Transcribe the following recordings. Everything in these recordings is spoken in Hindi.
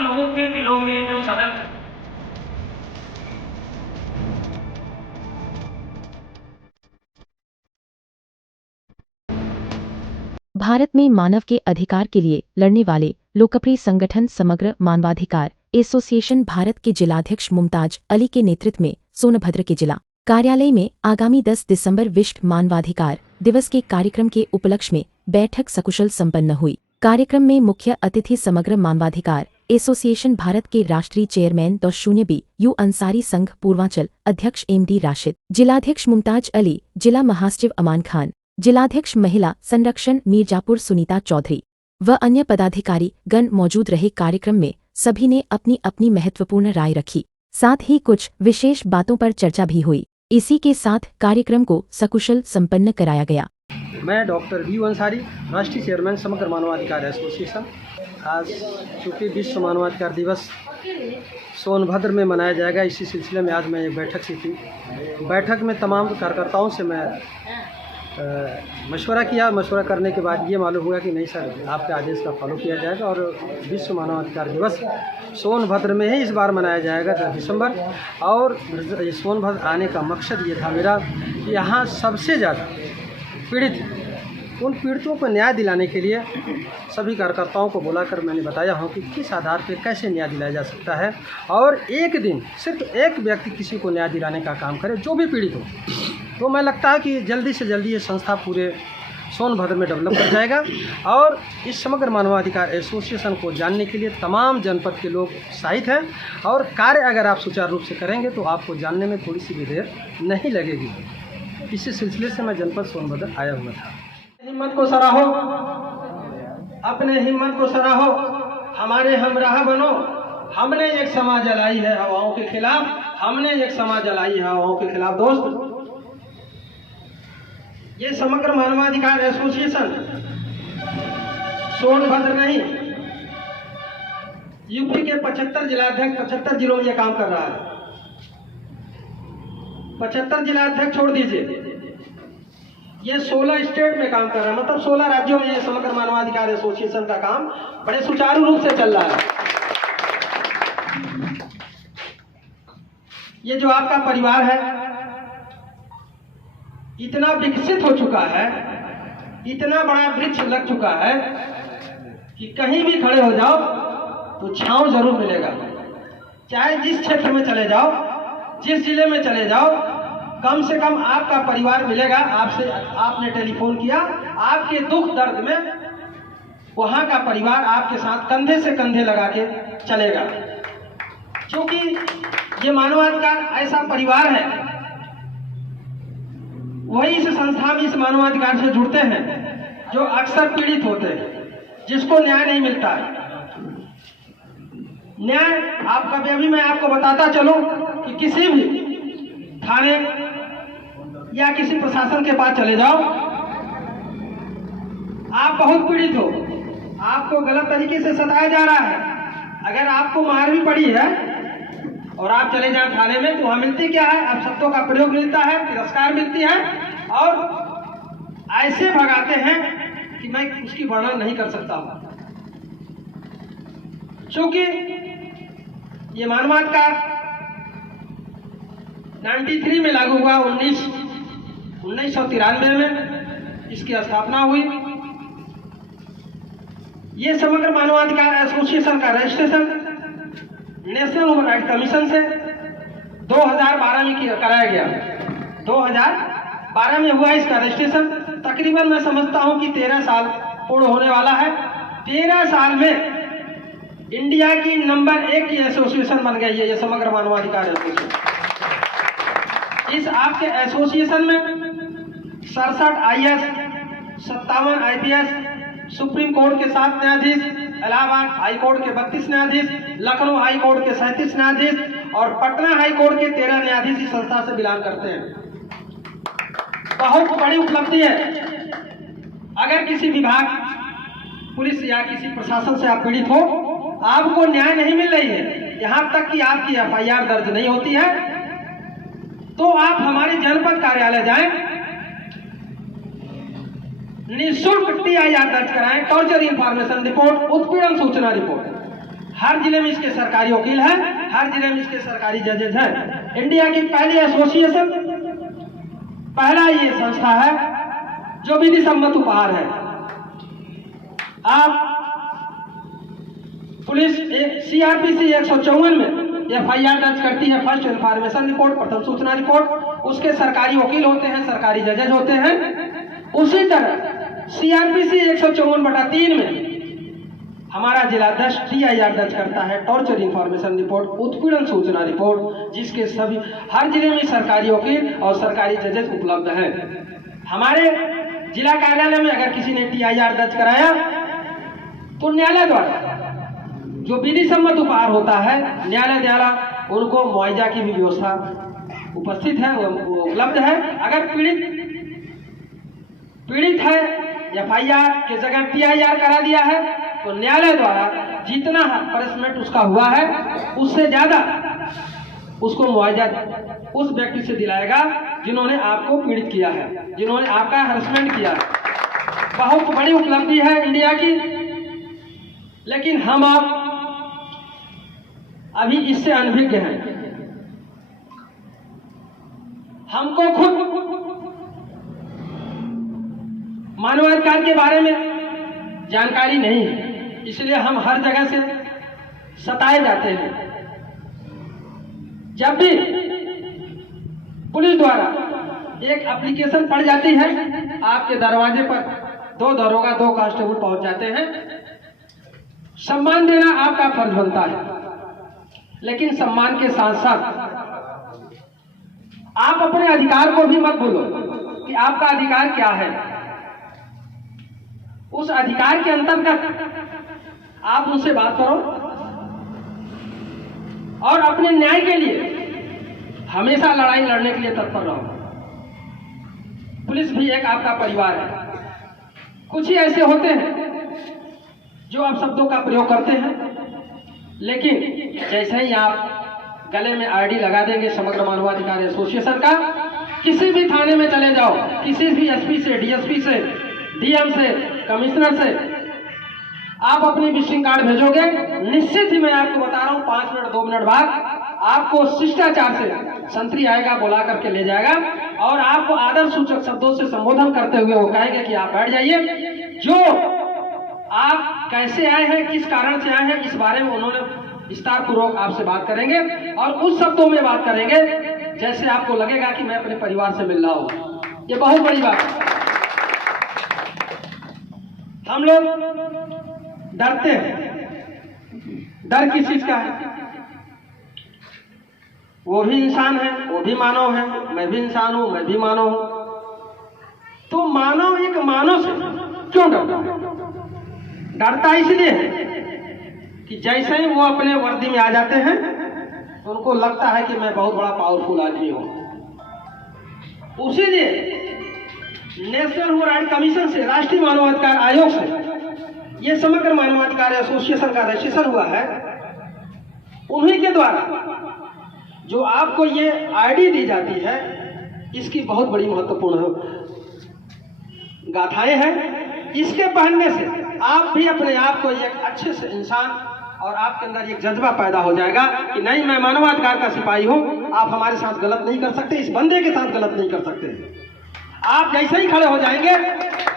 आम लोगों के दिलों में जो सदन भारत में मानव के अधिकार के लिए लड़ने वाले लोकप्रिय संगठन समग्र मानवाधिकार एसोसिएशन भारत के जिलाध्यक्ष मुमताज अली के नेतृत्व में सोनभद्र के जिला कार्यालय में आगामी 10 दिसंबर विश्व मानवाधिकार दिवस के कार्यक्रम के उपलक्ष्य में बैठक सकुशल संपन्न हुई। कार्यक्रम में मुख्य अतिथि समग्र मानवाधिकार एसोसिएशन भारत के राष्ट्रीय चेयरमैन .0 यू अंसारी संघ पूर्वांचल अध्यक्ष MD राशिद, जिलाध्यक्ष मुमताज अली, जिला महासचिव अमान खान, जिलाध्यक्ष महिला संरक्षण मीरजापुर सुनीता चौधरी व अन्य पदाधिकारी गण मौजूद रहे। कार्यक्रम में सभी ने अपनी अपनी महत्वपूर्ण राय रखी, साथ ही कुछ विशेष बातों पर चर्चा भी हुई। इसी के साथ कार्यक्रम को सकुशल संपन्न कराया गया। मैं डॉक्टर यू अंसारी, राष्ट्रीय चेयरमैन समग्र मानवाधिकार एसोसिएशन। आज चूँकि विश्व मानवाधिकार दिवस सोनभद्र में मनाया जाएगा, इसी सिलसिले में आज मैं एक बैठक सी थी। बैठक में तमाम कार्यकर्ताओं से मैं मशवरा किया। मशवरा करने के बाद ये मालूम हुआ कि नहीं सर, आपके आदेश का फॉलो किया जाएगा और विश्व मानवाधिकार दिवस सोनभद्र में ही इस बार मनाया जाएगा 10 दिसंबर। और सोनभद्र आने का मकसद ये था मेरा कि यहाँ सबसे ज़्यादा पीड़ित, उन पीड़ितों को न्याय दिलाने के लिए सभी कार्यकर्ताओं को बुलाकर मैंने बताया हूँ कि किस आधार पर कैसे न्याय दिलाया जा सकता है और एक दिन सिर्फ एक व्यक्ति किसी को न्याय दिलाने का काम करे जो भी पीड़ित हो। तो मैं लगता है कि जल्दी से जल्दी ये संस्था पूरे सोनभद्र में डेवलप कर जाएगा और इस समग्र मानवाधिकार एसोसिएशन को जानने के लिए तमाम जनपद के लोग उत्साहित हैं और कार्य अगर आप सुचारू रूप से करेंगे तो आपको जानने में थोड़ी सी भी देर नहीं लगेगी। इसी सिलसिले से मैं जनपद सोनभद्र आया हुआ था। हिम्मत को सराहो, अपने हिम्मत को सराहो, हमारे हमराह बनो। हमने एक समाज जलाई है हवाओं के खिलाफ, हमने एक समाज जलाई है हवाओं के खिलाफ। दोस्त, ये समग्र मानवाधिकार एसोसिएशन सोनभद्र नहीं, यूपी के 75 जिलाध्यक्ष 75 जिलों में ये काम कर रहा है। 75 जिलाध्यक्ष छोड़ दीजिए, ये 16 स्टेट में काम कर रहा है, मतलब 16 राज्यों में ये समग्र मानवाधिकार एसोसिएशन का काम बड़े सुचारू रूप से चल रहा है। ये जो आपका परिवार है इतना विकसित हो चुका है, इतना बड़ा वृक्ष लग चुका है कि कहीं भी खड़े हो जाओ तो छांव जरूर मिलेगा। चाहे जिस क्षेत्र में चले जाओ, जिस जिले में चले जाओ, कम से कम आपका परिवार मिलेगा। आपसे आपने टेलीफोन किया, आपके दुख दर्द में वहां का परिवार आपके साथ कंधे से कंधे लगा के चलेगा। क्योंकि ये मानवाधिकार ऐसा परिवार है, वही इस संस्था में इस मानवाधिकार से जुड़ते हैं जो अक्सर पीड़ित होते हैं, जिसको न्याय नहीं मिलता है। न्याय आप कभी, अभी मैं आपको बताता चलूं कि किसी भी थाने या किसी प्रशासन के पास चले जाओ, आप बहुत पीड़ित हो, आपको गलत तरीके से सताया जा रहा है, अगर आपको मार भी पड़ी है और आप चले जाएं थाने में तो वहां मिलती क्या है? अब शब्दों का प्रयोग मिलता है, तिरस्कार मिलती है और ऐसे भगाते हैं कि मैं उसकी वर्णन नहीं कर सकता हूं। क्योंकि ये मानवाधिकार 93 में लागू हुआ, 1993 में इसकी स्थापना हुई। ये समग्र मानवाधिकार एसोसिएशन का registration national human right commission से 2012 में कराया गया। 2012 में हुआ इसका रजिस्ट्रेशन। तकरीबन मैं समझता हूं कि 13 साल पूर्ण होने वाला है। 13 साल में इंडिया की नंबर 1 की एसोसिएशन बन गई है ये समग्र मानवाधिकार एसोसिएशन। इस आपके एसोसिएशन में 67 IAS, 57 IPS, सुप्रीम कोर्ट के 7 न्यायाधीश, इलाहाबाद हाई कोर्ट के 32 न्यायाधीश, लखनऊ हाई कोर्ट के 37 न्यायाधीश और पटना हाई कोर्ट के 13 न्यायाधीश इस संस्था से बिलोंग करते हैं। बहुत बड़ी उपलब्धि है। अगर किसी विभाग, पुलिस या किसी प्रशासन से आप पीड़ित हो, आपको न्याय नहीं मिल रही है, यहां तक कि आपकी FIR दर्ज नहीं होती है, तो आप हमारे जनपद कार्यालय जाएं, निःशुल्क TIR दर्ज कराएं, टॉर्चर इंफॉर्मेशन रिपोर्ट, उत्पीड़न सूचना रिपोर्ट। हर जिले में इसके सरकारी वकील हैं, हर जिले में इसके सरकारी जजेज हैं। इंडिया की पहली एसोसिएशन, पहला ये संस्था है जो विधि सम्मत उपहार है। आप पुलिस CRPC 154 में FIR दर्ज करती है, फर्स्ट इन्फॉर्मेशन रिपोर्ट, प्रथम सूचना रिपोर्ट, उसके सरकारी वकील होते हैं, सरकारी जजेज होते हैं। उसी तरह CRPC 154/3 में हमारा जिलाध्यक्ष TIR दर्ज करता है, टॉर्चर इन्फॉर्मेशन रिपोर्ट, उत्पीड़न सूचना रिपोर्ट, जिसके सभी हर जिले में सरकारी वकील और सरकारी जजेज उपलब्ध हैं। हमारे जिला कार्यालय में अगर किसी ने TIR दर्ज कराया तो न्यायालय द्वारा जो विधि सम्मत उपहार होता है, न्यायालय द्वारा उनको मुआवजा की भी व्यवस्था उपस्थित है, वो उपलब्ध है। अगर पीड़ित है, FIR के जगह TIR करा दिया है तो न्यायालय द्वारा जितना पनिशमेंट उसका हुआ है उससे ज्यादा उसको मुआवजा उस व्यक्ति से दिलाएगा जिन्होंने आपको पीड़ित किया है, जिन्होंने आपका हरासमेंट किया है। बहुत बड़ी उपलब्धि है इंडिया की, लेकिन हम आप अभी इससे अनभिज्ञ हैं। हमको खुद मानवाधिकार के बारे में जानकारी नहीं है, इसलिए हम हर जगह से सताए जाते हैं। जब भी पुलिस द्वारा एक एप्लीकेशन पड़ जाती है, आपके दरवाजे पर 2 दरोगा 2 कांस्टेबल पहुंच जाते हैं। सम्मान देना आपका फर्ज बनता है, लेकिन सम्मान के साथ साथ आप अपने अधिकार को भी मत भूलो कि आपका अधिकार क्या है। उस अधिकार के अंतर्गत आप उनसे बात करो और अपने न्याय के लिए हमेशा लड़ाई लड़ने के लिए तत्पर रहो। पुलिस भी एक आपका परिवार है। कुछ ही ऐसे होते हैं जो आप शब्दों का प्रयोग करते हैं, लेकिन जैसे ही आप गले में ID लगा देंगे समग्र मानवाधिकार एसोसिएशन का, किसी भी थाने में चले जाओ, किसी भी SP से, DSP से, DM से, कमिश्नर से आप अपनी विजिटिंग कार्ड भेजोगे, निश्चित ही मैं आपको बता रहा हूं 5 मिनट 2 मिनट बाद आपको शिष्टाचार से संतरी आएगा, बुला करके ले जाएगा और आपको आदर सूचक शब्दों से संबोधन करते हुए वो कहेंगे कि आप बैठ जाइए। जो आप कैसे आए हैं, किस कारण से आए हैं, इस बारे में उन्होंने विस्तार पूर्वक आपसे बात करेंगे और उस शब्दों में बात करेंगे जैसे आपको लगेगा कि मैं अपने परिवार से मिल रहा हूं। ये बहुत बड़ी बात है। हम लोग डरते हैं। डर किस चीज का है? वो भी इंसान है, वो भी मानव है, मैं भी इंसान हूं, मैं भी मानव हूं। तो मानव एक मानव से क्यों डरता? डरता इसलिए है कि जैसे ही वो अपने वर्दी में आ जाते हैं तो उनको लगता है कि मैं बहुत बड़ा पावरफुल आदमी हूं। उसीलिए नेशनल ह्यूमन राइट कमीशन से, राष्ट्रीय मानवाधिकार आयोग से ये समग्र मानवाधिकार एसोसिएशन का रजिस्ट्रेशन हुआ है। उन्हीं के द्वारा जो आपको ये ID दी जाती है, इसकी बहुत बड़ी महत्वपूर्ण गाथाएं हैं। इसके पहनने से आप भी अपने आप को एक अच्छे से इंसान और आपके अंदर एक जज्बा पैदा हो जाएगा कि नहीं, मैं मानवाधिकार का सिपाही हूं, आप हमारे साथ गलत नहीं कर सकते, इस बंदे के साथ गलत नहीं कर सकते। आप जैसे ही खड़े हो जाएंगे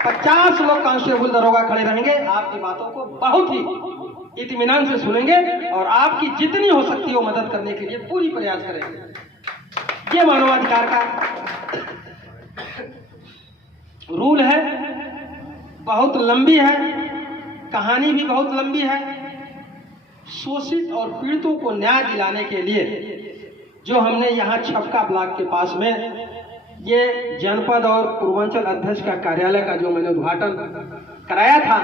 50 लोग कांस्टेबल दरोगा खड़े रहेंगे, आपकी बातों को बहुत ही इत्मीनान से सुनेंगे और आपकी जितनी हो सकती हो मदद करने के लिए पूरी प्रयास करेंगे। ये मानवाधिकार का रूल है, बहुत लंबी है, कहानी भी बहुत लंबी है। शोषित और पीड़ितों को न्याय दिलाने के लिए जो हमने यहाँ छपका ब्लॉक के पास में ये जनपद और पूर्वांचल अध्यक्ष का कार्यालय का जो मैंने उद्घाटन कराया था,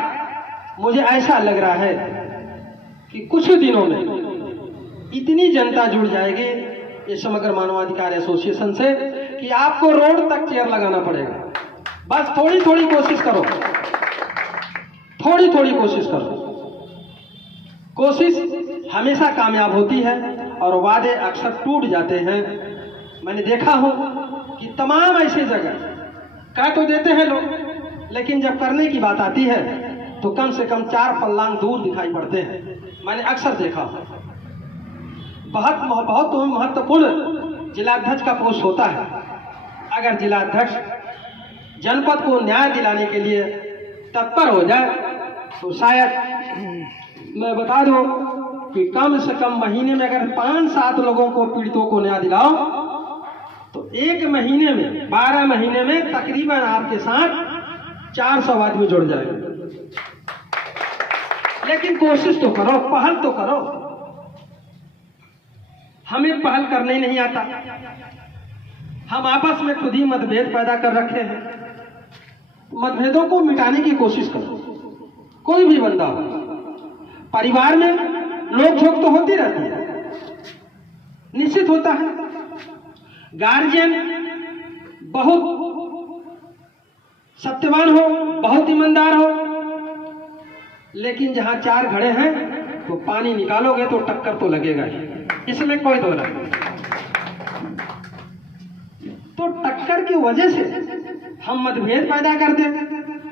मुझे ऐसा लग रहा है कि कुछ दिनों में इतनी जनता जुड़ जाएगी ये समग्र मानवाधिकार एसोसिएशन से कि आपको रोड तक चेयर लगाना पड़ेगा। बस थोड़ी थोड़ी कोशिश करो, थोड़ी थोड़ी कोशिश करो। कोशिश हमेशा कामयाब होती है और वादे अक्सर टूट जाते हैं। मैंने देखा हो कि तमाम ऐसी जगह कह तो देते हैं लोग, लेकिन जब करने की बात आती है तो कम से कम 4 फर्लांग दूर दिखाई पड़ते हैं। मैंने अक्सर देखा। बहुत महत्वपूर्ण जिलाध्यक्ष का पोस्ट होता है। अगर जिलाध्यक्ष जनपद को न्याय दिलाने के लिए तत्पर हो जाए तो शायद मैं बता दूं कि कम से कम महीने में अगर 5-7 लोगों को, पीड़ितों को न्याय दिलाओ तो 1 महीने में, 12 महीने में तकरीबन आपके साथ 400 आदमी जुड़ जाएंगे। लेकिन कोशिश तो करो, पहल तो करो। हमें पहल करने ही नहीं आता। हम आपस में खुद ही मतभेद पैदा कर रखे हैं। मतभेदों को मिटाने की कोशिश करो। कोई भी बंदा हो, परिवार में नोक झोंक तो होती रहती है, निश्चित होता है। गार्जियन बहुत सत्यवान हो, बहुत ईमानदार हो, लेकिन जहां 4 घड़े हैं तो पानी निकालोगे तो टक्कर तो लगेगा ही, इसमें कोई दो नहीं। तो टक्कर की वजह से हम मतभेद पैदा कर दें,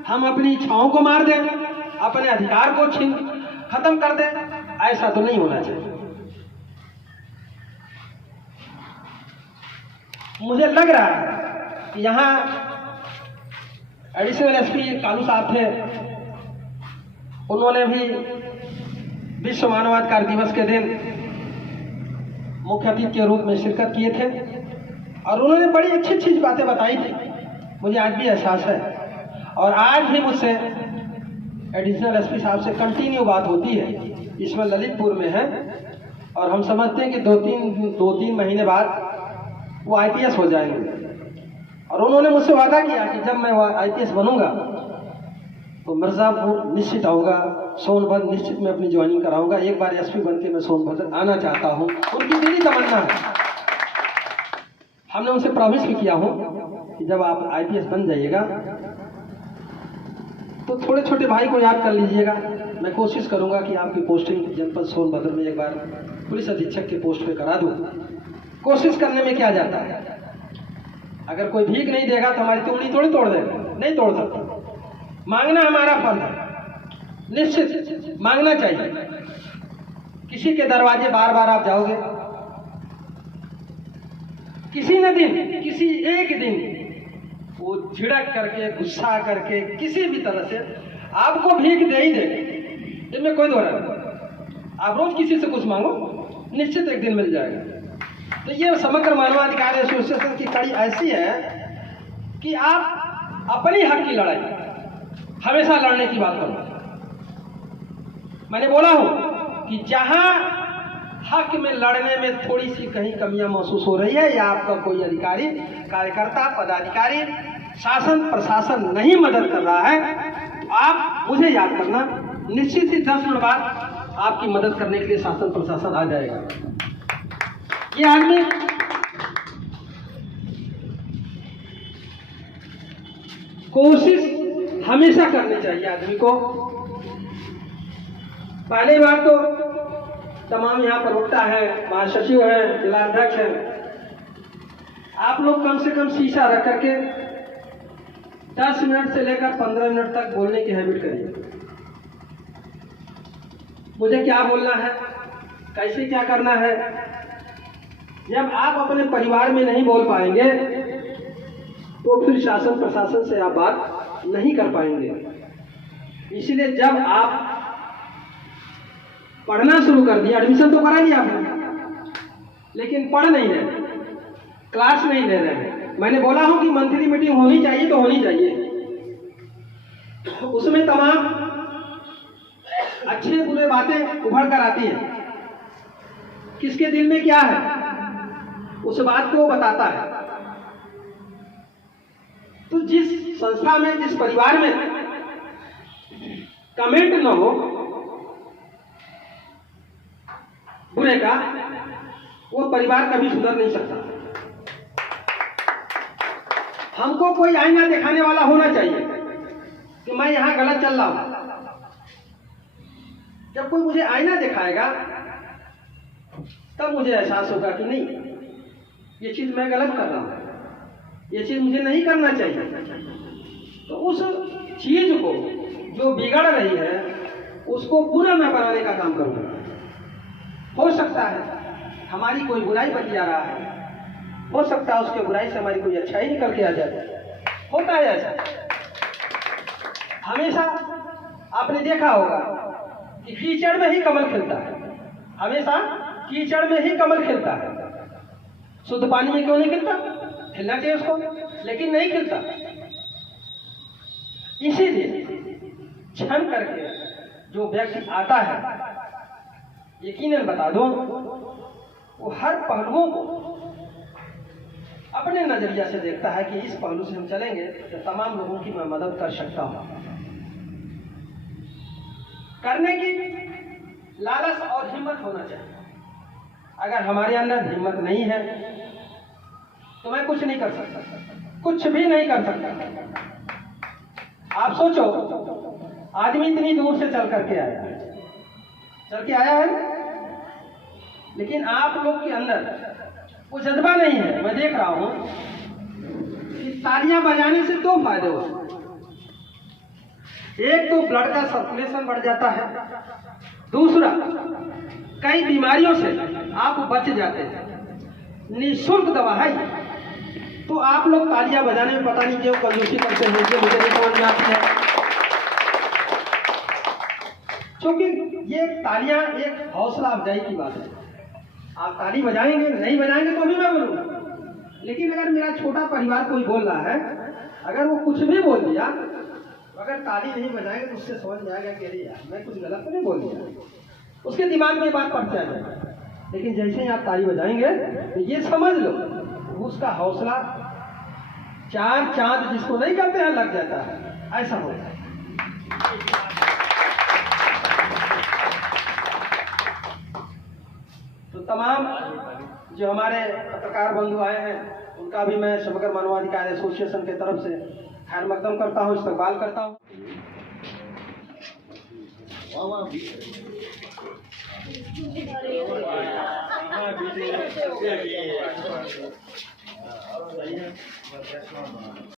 हम अपनी इच्छाओं को मार दें, अपने अधिकार को खत्म कर दें, ऐसा तो नहीं होना चाहिए। मुझे लग रहा है कि यहाँ एडिशनल एसपी कालू साहब थे, उन्होंने भी विश्व मानवाधिकार दिवस के दिन मुख्य अतिथि के रूप में शिरकत किए थे और उन्होंने बड़ी अच्छी बातें बताई थी। मुझे आज भी एहसास है और आज भी मुझसे एडिशनल एसपी साहब से कंटिन्यू बात होती है। इसमें ललितपुर में है और हम समझते हैं कि 2-3 महीने बाद वो आईपीएस हो जाएंगे। और उन्होंने मुझसे वादा किया कि जब मैं आईपीएस बनूंगा तो मिर्जापुर निश्चित आऊँगा, सोनभद्र निश्चित मैं अपनी ज्वाइनिंग कराऊंगा। एक बार एसपी बन के मैं सोनभद्र आना चाहता हूँ, उनकी दिली तमन्ना है। हमने उनसे प्रॉमिस भी किया हूँ कि जब आप आईपीएस बन जाइएगा तो थोड़े छोटे भाई को याद कर लीजिएगा। मैं कोशिश करूंगा कि आपकी पोस्टिंग जनपद सोनभद्र में एक बार पुलिस अधीक्षक के पोस्ट पे करा दूं। कोशिश करने में क्या जाता है, अगर कोई भीख नहीं देगा तो हमारी उंगली थोड़ी तोड़ देगा, नहीं तोड़ सकता। मांगना हमारा फर्ज है, निश्चित मांगना चाहिए। किसी के दरवाजे बार बार आप जाओगे, किसी न दिन, किसी एक दिन वो झिड़क करके, गुस्सा करके, किसी भी तरह से आपको भीख दे ही देगा, इनमें कोई दो नहीं। आप रोज किसी से कुछ मांगो, निश्चित एक दिन मिल जाएगा। तो ये समग्र मानवाधिकार एसोसिएशन की कड़ी ऐसी है कि आप अपनी हक की लड़ाई हमेशा लड़ने की बात करो। मैंने बोला हूं कि जहां हक में लड़ने में थोड़ी सी कहीं कमियां महसूस हो रही है या आपका कोई अधिकारी, कार्यकर्ता, पदाधिकारी, शासन प्रशासन नहीं मदद कर रहा है तो आप मुझे याद करना, निश्चित ही 10 मिनट बाद आपकी मदद करने के लिए शासन प्रशासन आ जाएगा। ये आदमी कोशिश हमेशा करनी चाहिए आदमी को। पहली बात तो तमाम यहाँ पर उठता है, महासचिव है, जिलाध्यक्ष है, आप लोग कम से कम शीशा रख करके 10 मिनट से लेकर 15 मिनट तक बोलने की हैबिट करिए। मुझे क्या बोलना है, कैसे क्या करना है। जब आप अपने परिवार में नहीं बोल पाएंगे तो फिर शासन प्रशासन से आप बात नहीं कर पाएंगे। इसलिए जब आप पढ़ना शुरू कर दिया, एडमिशन तो करा लिया आपने, लेकिन पढ़ नहीं रहे, क्लास नहीं ले रहे। मैंने बोला हूं कि मंथली मीटिंग होनी चाहिए तो होनी चाहिए, उसमें तमाम अच्छे बुरे बातें उभर कर आती हैं। किसके दिल में क्या है उस बात को बताता है। तो जिस संस्था में, जिस परिवार में कमेंट न हो बुरे का, वो परिवार कभी सुधर नहीं सकता। हमको कोई आईना दिखाने वाला होना चाहिए कि मैं यहां गलत चल रहा हूं। जब कोई मुझे आईना दिखाएगा तब मुझे एहसास होगा कि नहीं, ये चीज मैं गलत कर रहा हूं, ये चीज मुझे नहीं करना चाहिए। तो उस चीज को जो बिगड़ रही है उसको पूरा मैं बनाने का काम करूँगा। हो सकता है हमारी कोई बुराई बतिया रहा है, हो सकता है उसके बुराई से हमारी कोई अच्छाई निकल के आ जाए। होता है ऐसा, हमेशा आपने देखा होगा कि कीचड़ में ही कमल खिलता है, हमेशा कीचड़ में ही कमल खिलता है। शुद्ध पानी में क्यों नहीं खिलता? खिलना चाहिए उसको, लेकिन नहीं खिलता। इसीलिए क्षण करके जो व्यक्ति आता है, यकीनन बता दो, वो हर पहलुओं को अपने नजरिया से देखता है कि इस पहलू से हम चलेंगे तो तमाम लोगों की मैं मदद कर सकता हूं। करने की लालच और हिम्मत होना चाहिए। अगर हमारे अंदर हिम्मत नहीं है तो मैं कुछ नहीं कर सकता, कुछ भी नहीं कर सकता। आप सोचो, आदमी इतनी दूर से चल करके आया है, लेकिन आप लोग के अंदर वो जज्बा नहीं है। मैं देख रहा हूं कि तालियां बजाने से दो फायदे होते हैं। एक तो ब्लड का सर्कुलेशन बढ़ जाता है, दूसरा कई बीमारियों से आप बच जाते हैं। निःशुल्क दवा है। तो आप लोग तालियां बजाने में पता नहीं क्यों कंजूसी करते हैं, मुझे नहीं समझ में आती है। क्योंकि ये तालियां एक हौसला अफजाई की बात है। आप ताली बजाएंगे, नहीं बजाएंगे तो भी मैं बोलूँ, लेकिन अगर मेरा छोटा परिवार कोई बोल रहा है, अगर वो कुछ भी बोल दिया, अगर ताली नहीं बजाएंगे तो उससे समझ में आएगा कि अरे यार मैं कुछ गलत तो नहीं बोल दिया, उसके दिमाग में बात पड़ जाएगी। लेकिन जैसे ही आप ताली बजाएंगे तो ये समझ लो उसका हौसला चार चांद जिसको नहीं करते हैं लग जाता है, ऐसा होता है। तो तमाम जो हमारे पत्रकार बंधु आए हैं उनका भी मैं समग्र मानवाधिकार एसोसिएशन के तरफ से खैर मकदम करता हूँ, इस्तकबाल करता हूँ।